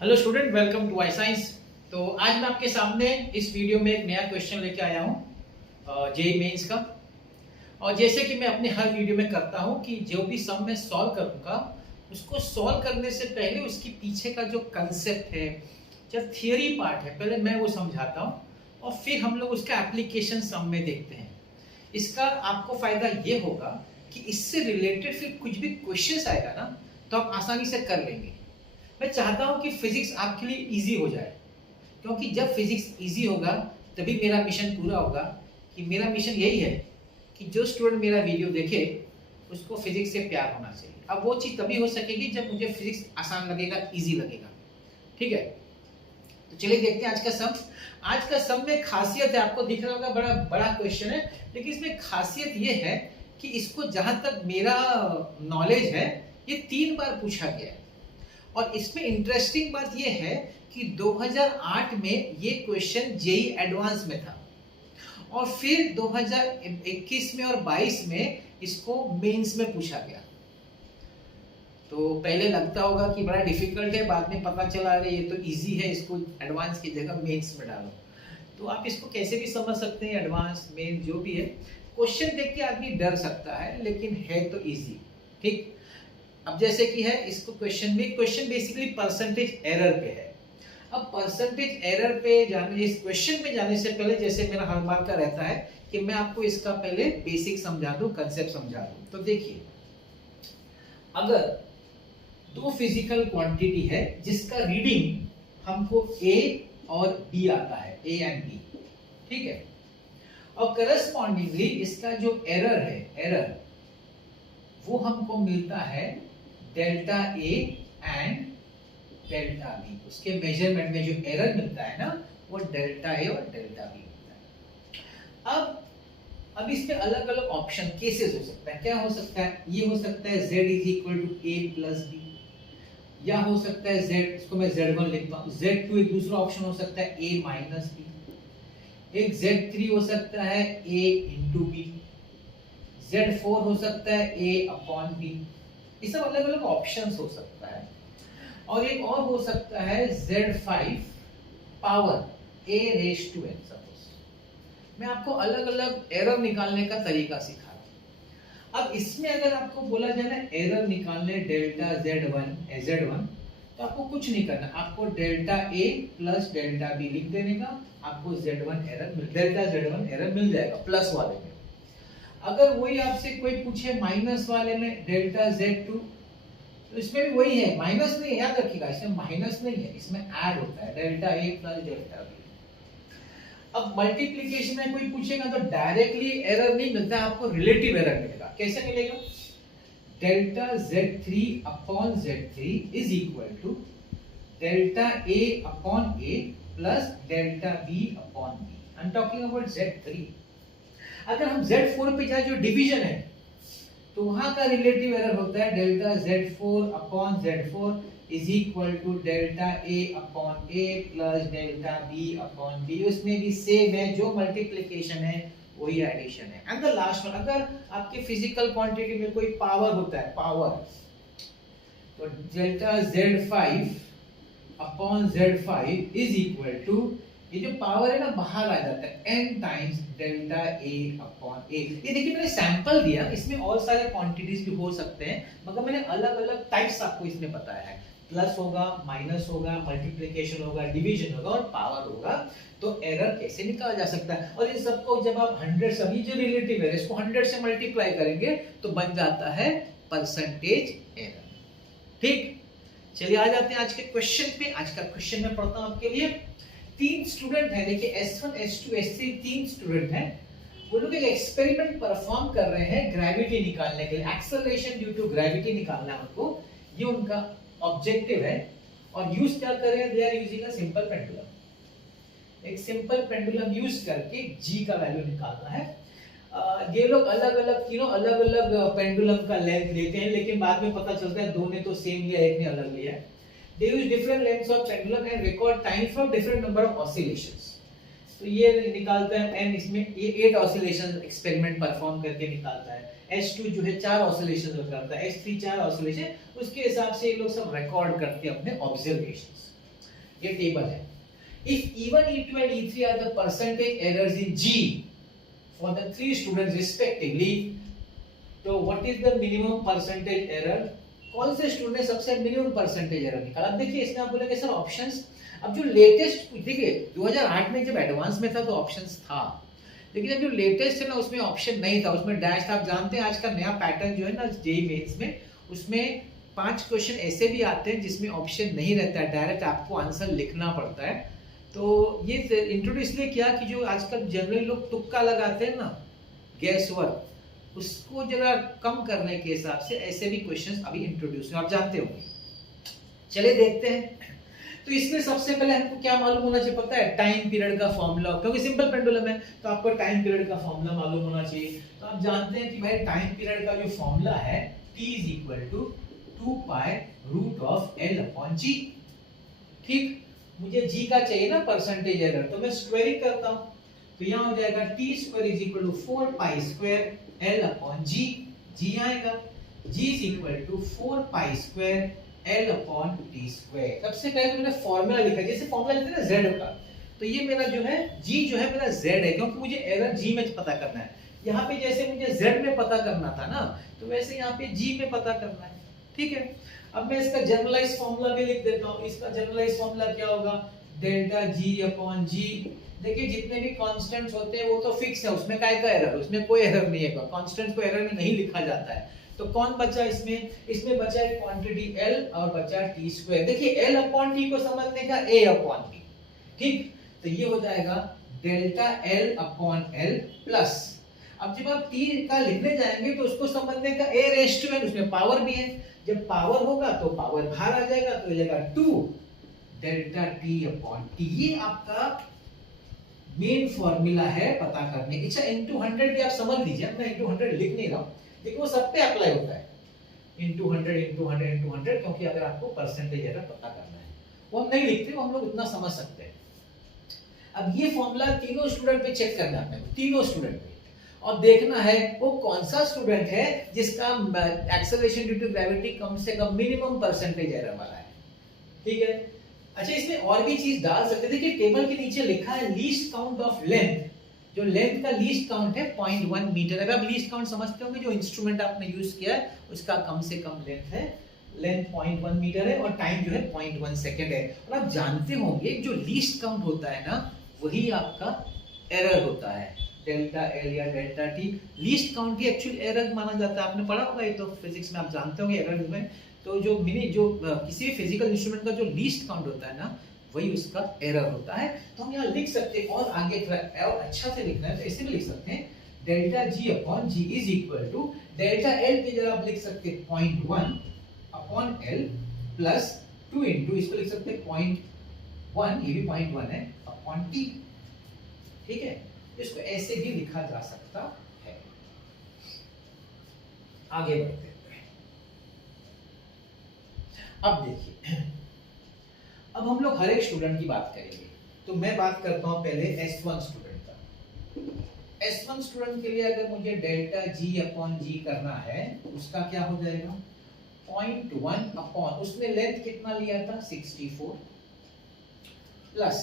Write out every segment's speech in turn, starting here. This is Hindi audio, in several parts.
Hello student, welcome to I science. तो आज मैं आपके सामने इस वीडियो में एक नया क्वेश्चन लेके आया हूँ जेई मेंस का। और जैसे कि मैं अपने हर वीडियो में करता हूँ कि जो भी सम मैं सॉल्व करूँगा उसको सॉल्व करने से पहले उसके पीछे का जो कंसेप्ट है, जो थियरी पार्ट है, पहले मैं वो समझाता हूँ और फिर हम लोग उसका एप्लीकेशन सम में देखते हैं। इसका आपको फायदा ये होगा कि इससे रिलेटेड फिर कुछ भी क्वेश्चंस आएगा ना तो आप आसानी से कर लेंगे। मैं चाहता हूं कि फिजिक्स आपके लिए इजी हो जाए, क्योंकि जब फिजिक्स इजी होगा तभी मेरा मिशन पूरा होगा। कि मेरा मिशन यही है कि जो स्टूडेंट मेरा वीडियो देखे उसको फिजिक्स से प्यार होना चाहिए। अब वो चीज़ तभी हो सकेगी जब मुझे फिजिक्स आसान लगेगा, इजी लगेगा। ठीक है, तो चलिए देखते हैं आज का सम। आज का सम में खासियत है, आपको दिख रहा होगा बड़ा बड़ा क्वेश्चन है, लेकिन इसमें खासियत ये है कि इसको जहां तक मेरा नॉलेज है ये 3 बार पूछा गया है। और इसमें इंटरेस्टिंग बात यह है कि 2008 में ये क्वेश्चन जेई एडवांस में था और फिर 2021 में और 22 में इसको मेंस में पूछा गया। तो पहले लगता होगा कि बड़ा डिफिकल्ट है, बाद में पता चला अरे ये तो इजी है, इसको एडवांस की जगह मेंस में डालो। तो आप इसको कैसे भी समझ सकते हैं, एडवांस मेन जो भी है। क्वेश्चन देख के आदमी डर सकता है लेकिन है तो इजी। ठीक, अब जैसे कि है इसको क्वेश्चन बेसिकली परसेंटेज एरर पे है। अब परसेंटेज एरर पे जाने, इस क्वेश्चन में जाने से पहले जैसे मेरा हर बार का रहता है कि मैं आपको इसका पहले बेसिक समझा दूं, कंसेप्ट समझा दूं। तो देखिए, अगर दो फिजिकल क्वांटिटी है जिसका रीडिंग हमको ए और बी आता है, ए एंड बी, ठीक है, और करस्पॉन्डिंगली इसका जो एरर है, एरर वो हमको मिलता है delta A and delta B. उसके मेजरमेंट में जो एरर मिलता है ना वो डेल्टा ए और डेल्टा बी मिलता है। अब इसमें अलग अलग ऑप्शन केसेस हो सकता है। क्या हो सकता है? ये हो सकता है z is equal to A plus B, या हो सकता है z, इसको मैं z1 लिखता हूं, z2 एक दूसरा ऑप्शन हो सकता है a माइनस बी, एक z3 हो सकता है a इंटू बी, z4 हो सकता है a अपॉन बी। ये सब अलग अलग ऑप्शंस हो सकता है। और एक और हो सकता है z5 power a raise to n। Suppose मैं आपको अलग अलग एरर निकालने का तरीका सिखा रहा हूं। अब इसमें अगर आपको बोला जाए ना एरर निकालने डेल्टा z1 तो आपको कुछ नहीं करना, आपको delta a plus delta b लिख देने का, आपको डेल्टा z1 एरर मिल जाएगा प्लस वाले में। अगर वही आपसे कोई पूछे माइनस वाले में डेल्टा z2, तो इसमें भी वही है, माइनस नहीं है, याद रखिएगा इसमें माइनस नहीं है, इसमें ऐड होता है delta a plus delta b। अब मल्टीप्लिकेशन में कोई पूछेगा तो डायरेक्टली एरर नहीं मिलता है, आपको रिलेटिव एरर मिलेगा। कैसे मिलेगा? Delta z3 upon z3 is equal to delta a upon a plus delta b upon b। I am talking about z3। अगर हम z4 पे जाए जो डिवीजन है तो वहां का रिलेटिव एरर होता है delta z4 upon z4 is equal to delta a upon a plus delta b upon b। उसमें भी सेम है, जो मल्टीप्लिकेशन है वही एडिशन है। एंड द लास्ट वन, अगर आपके फिजिकल क्वांटिटी में कोई पावर होता है, पावर, तो delta z5 upon z5 is equal to, ये जो पावर है ना बाहर आ जाता है n times delta a upon a। ये देखिए मैंने सैंपल दिया, इसमें और सारे क्वांटिटीज भी हो सकते हैं मगर मैंने अलग अलग टाइप्स आपको इसमें बताया है। प्लस होगा, माइनस होगा, मल्टीप्लिकेशन होगा, डिवीजन होगा और पावर होगा। तो एरर कैसे निकाला जा सकता है? और इन सबको जब आप 100 सभी जो रिलेटिव है इसको 100 से मल्टीप्लाई करेंगे तो बन जाता है परसेंटेज एरर। ठीक, चलिए आ जाते हैं आज के क्वेश्चन पे। आज का क्वेश्चन मैं पढ़ता हूं आपके लिए। 3 स्टूडेंट है, देखिए S1 S2 S3 3 स्टूडेंट हैं। वो लोग एक एक्सपेरिमेंट परफॉर्म कर रहे हैं ग्रेविटी निकालने के लिए, एक्सेलरेशन ड्यू टू ग्रेविटी निकालना है उनको, ये उनका ऑब्जेक्टिव है। और यूज क्या कर रहे हैं? They are using a simple pendulum. एक सिंपल पेंडुलम यूज करके g का वैल्यू निकालना है। ये लोग अलग अलग तीनों अलग अलग पेंडुलम का लेंथ लेते हैं, लेकिन बाद में पता चलता है दो ने तो सेम लिया, एक ने अलग लिया है। They use different lengths of pendulum and record time for different number of oscillations। तो ये निकालता है n, इसमें ये 8 ऑसिलेशन एक्सपेरिमेंट परफॉर्म करके निकालता है। S2 जो है 4 ऑसिलेशन करता है, S3 4 ऑसिलेशन, उसके हिसाब से ये लोग सब रिकॉर्ड करते हैं अपने ऑब्जर्वेशंस। ये टेबल है। If E1, E2 and E3 are the percentage errors in G for the three students respectively, तो what is the minimum percentage error? कौन से स्टूडेंट ने सबसे मिनिमम परसेंटेज एरर निकाला? अब देखिए इसमें आप बोलेंगे सर ऑप्शंस, अब जो लेटेस्ट देखिए 2008 में जब एडवांस में था तो ऑप्शंस था, लेकिन अब जो लेटेस्ट है ना उसमें ऑप्शन नहीं था, उसमें डैश था। आप जानते हैं आज का नया पैटर्न जो है ना जेईई मेंस में, उसमें 5 क्वेश्चन ऐसे भी आते हैं जिसमें ऑप्शन नहीं रहता है, डायरेक्ट आपको आंसर लिखना पड़ता है। तो ये इंट्रोड्यूस इसलिए किया कि जो आजकल जनरली लोग तुक्का लगाते हैं ना, गैस वर्क, उसको जरा कम करने के हिसाब से ऐसे भी क्वेश्चंस अभी इंट्रोड्यूस आप जानते होंगे। चलिए देखते हैं। तो इसमें सबसे पहले हमको क्या मालूम होना चाहिए पता है? टाइम पीरियड का फॉर्मूला, क्योंकि सिंपल पेंडुलम है तो आपको टाइम पीरियड का फॉर्मूला मालूम होना चाहिए। तो आप जानते हैं कि भाई टाइम पीरियड का जो फॉर्मूला है t = 2 pi root of l upon g। ठीक, मुझे g का चाहिए ना परसेंटेज एरर, तो मैं स्क्वायरिंग करता हूं, तो यहां हो जाएगा t² = 4 pi square l upon g, g आएगा, g = 4 pi square l upon t square. सबसे पहले मैंने फॉर्मूला लिखा, जैसे फॉर्मूला लिखते हैं ना z का, तो ये मेरा जो है g जो है मेरा z है, क्योंकि मुझे एरर g में पता करना है। यहाँ पे जैसे मुझे z में पता करना था ना, तो वैसे यहाँ पे g में पता करना है। ठीक है, अब मैं इसका जनरलाइज फॉर्मूला भी लिख देता हूँ। इसका जनरलाइज फॉर्मूला क्या होगा? Delta g upon g। देखिए जितने भी कांस्टेंट्स होते हैं वो तो फिक्स है, उसमें काय का एरर, उसमें कोई एरर नहीं है, कांस्टेंट्स को एरर में नहीं लिखा जाता है। तो कौन बचा इसमें? इसमें बचा है क्वांटिटी l और बचा t स्क्वायर। देखिए l अपॉन t को समझने का a अपॉन t। ठीक, तो ये हो जाएगा delta l upon l plus, अब जब आप t का लिखने जाएंगे तो उसको समझने का a रेज़ टू n, उसमें पावर भी है, जब पावर होगा तो पावर बाहर आ जाएगा, तो हो जाएगा 2 डेल्टा t अपॉन t। ये आपका मेन फॉर्मूला है पता करने की। अच्छा इनटू 100 भी आप समझ लीजिए, मैं इनटू 100 लिख नहीं रहा हूं, देखिए वो सब पे अप्लाई होता है, इनटू 100 इनटू 100 इनटू 100, क्योंकि अगर आपको परसेंटेज एरर पता करना है, वो हम नहीं लिखते, वो हम लोग उतना समझ सकते हैं। अब ये फॉर्मूला तीनों स्टूडेंट पे चेक करना है, तीनों स्टूडेंट पे, और देखना है वो कौन सा स्टूडेंट है जिसका एक्सेलरेशन ड्यू टू ग्रेविटी कम से कम मिनिमम परसेंटेज एरर वाला है। ठीक है, अच्छा इसमें और भी चीज डाल सकते हैं। देखिए टेबल के नीचे लिखा है लीस्ट काउंट ऑफ लेंथ, जो लेंथ का लीस्ट काउंट है 0.1 मीटर। अगर आप लीस्ट काउंट समझते होंगे, जो इंस्ट्रूमेंट आपने यूज किया है उसका कम से कम लेंथ है, लेंथ 0.1 मीटर है और टाइम जो है 0.1 सेकंड है। और आप जानते होंगे जो लीस्ट काउंट होता है ना, वही आपका एरर होता है, डेल्टा एल या डेल्टा टी। लीस्ट काउंट ही एक्चुअल एरर माना जाता है, आपने पढ़ा होगा ये तो फिजिक्स में, आप जानते होंगे एरर में। तो जो किसी भी फिजिकल इंस्ट्रूमेंट का जो लीस्ट काउंट होता है ना, वही उसका एरर होता है। तो हम यहाँ लिख सकते हैं, और आगे और अच्छा से लिखना है तो ऐसे भी लिख सकते हैं, delta G upon G is equal to delta L की जगह आप लिख सकते हैं 0.1 अपॉन एल प्लस 2 इंटू, इसको लिख सकते हैं 0.1, ये भी 0.1 है, अपॉन टी। ठीक है, इसको ऐसे भी लिखा जा सकता है। आगे बढ़ते हैं। अब देखिए, अब हम लोग हर एक स्टूडेंट की बात करेंगे, तो मैं बात करता हूं पहले S1 स्टूडेंट का। S1 स्टूडेंट के लिए अगर मुझे डेल्टा जी अपॉन जी करना है, उसका क्या हो जाएगा? 0.1 अपॉन, उसने लेंथ कितना लिया था? 64 प्लस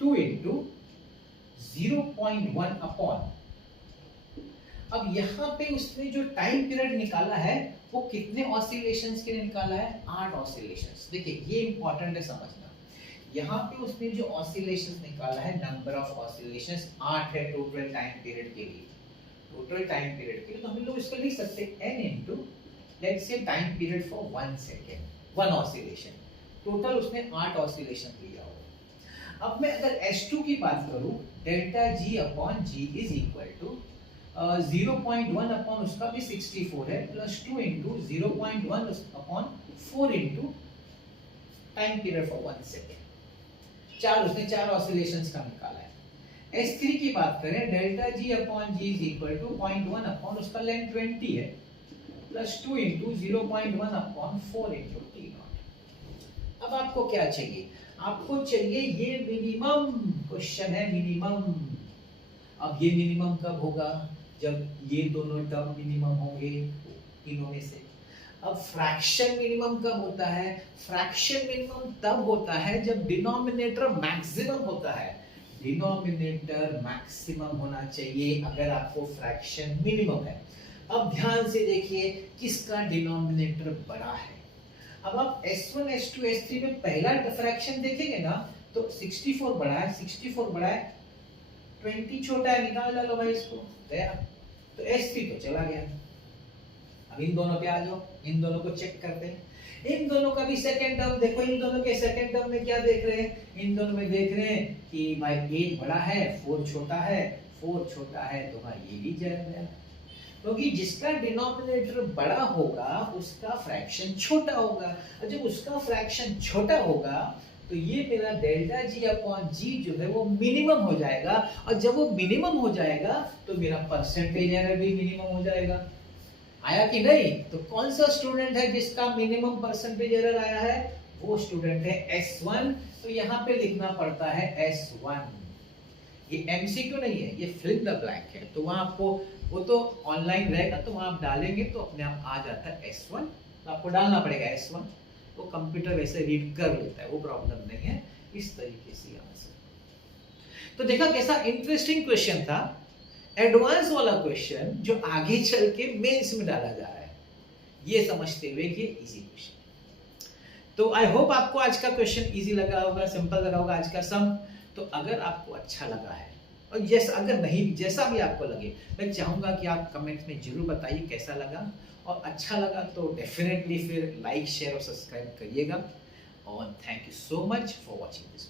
2 इंटू 0.1 अपॉन, अब यहाँ पे उसने जो टाइम पीरियड निकाला है वो कितने ऑसिलेशंस के लिए निकाला है? 8 ऑसिलेशंस। देखिए ये इंपॉर्टेंट है समझना, यहाँ पे उसने जो ऑसिलेशंस निकाला है, नंबर ऑफ ऑसिलेशंस 8 है टोटल टाइम पीरियड के लिए, टोटल टाइम पीरियड के लिए। तो हम लोग इसको लिख सकते हैं n into let's say time period for 1 second, 1 oscillation. Total उसने 8 ऑसिलेशन लिया होगा। अब मैं अगर S2 की बात करूं, delta G upon G is equal to 0.1 upon उसका भी 64 है plus 2 into 0.1 upon 4 into time period for 1 second. चार, उसने 4 ऑसिलेशंस का निकाला है। S3 की बात करें, delta G upon G is equal to 0.1 upon उसका लेंथ 20 है plus 2 into 0.1 upon 4 into T naught. अब आपको क्या चाहिए? आपको चाहिए ये मिनिमम, क्वेश्चन है मिनिमम। अब ये मिनिमम कब होगा? जब ये दोनों टर्म मिनिमम होंगे इनों में से। अब फ्रैक्शन मिनिमम कब होता है? फ्रैक्शन मिनिमम तब होता है जब डिनोमिनेटर मैक्सिमम होता है। डिनोमिनेटर मैक्सिमम होना चाहिए अगर आपको फ्रैक्शन मिनिमम है। अब ध्यान से देखिए किसका डिनोमिनेटर बड़ा है। अब आप S1, S2, S3 में पहला फ्रैक्शन देखेंगे ना तो 64 बड़ा है, 64 बड़ा है, 20 छोटा है, निकाल डालो भाई इसको, गया। तो S3 तो चला गया। अब इन दोनों पे आ जाओ, इन दोनों को चेक करते हैं। इन दोनों का भी सेकंड टर्म देखो, इन दोनों के सेकंड टर्म में क्या देख रहे हैं? इन दोनों में देख रहे हैं कि भाई 8 बड़ा है, 4 छोटा है, 4 छोटा है तो भाई ये भी जाएगा, क्योंकि जिसका डिनोमिनेटर बड़ा होगा उसका फ्रैक्शन छोटा होगा, और जब उसका फ्रैक्शन छोटा होगा तो ये मेरा डेल्टा जी अपॉन जी जो है वो मिनिमम हो जाएगा, और जब वो मिनिमम हो जाएगा तो मेरा परसेंटेज एरर भी मिनिमम हो जाएगा। आया कि नहीं? तो कौन सा स्टूडेंट है जिसका मिनिमम परसेंटेज एरर आया है? वो स्टूडेंट है S1। तो यहाँ पे लिखना पड़ता है S1। ये MCQ नहीं है, ये फिल द ब्लैंक है। तो वहां आपको वो तो ऑनलाइन रहेगा, तो वहां आप डालेंगे तो अपने आप आ जाता है S1। तो आपको डालना पड़ेगा S1। वो कंप्यूटर वैसे रीड कर लेता है, वो प्रॉब्लम नहीं है। इस तरीके से आंसर। तो देखा कैसा इंटरेस्टिंग क्वेश्चन था, एडवांस वाला क्वेश्चन जो आगे चल के मेंस में डाला जा रहा है, ये समझते हुए कि इजी क्वेश्चन। तो आई होप आपको आज का क्वेश्चन इजी लगा होगा, सिंपल लगा होगा आज का सम। तो अगर आपको अच्छा लगा है, और अगर नहीं, जैसा भी आपको लगे, मैं चाहूंगा कि आप कमेंट में जरूर बताइए कैसा लगा, और अच्छा लगा तो डेफिनेटली फिर लाइक, शेयर और सब्सक्राइब करिएगा। और thank you so much for watching this.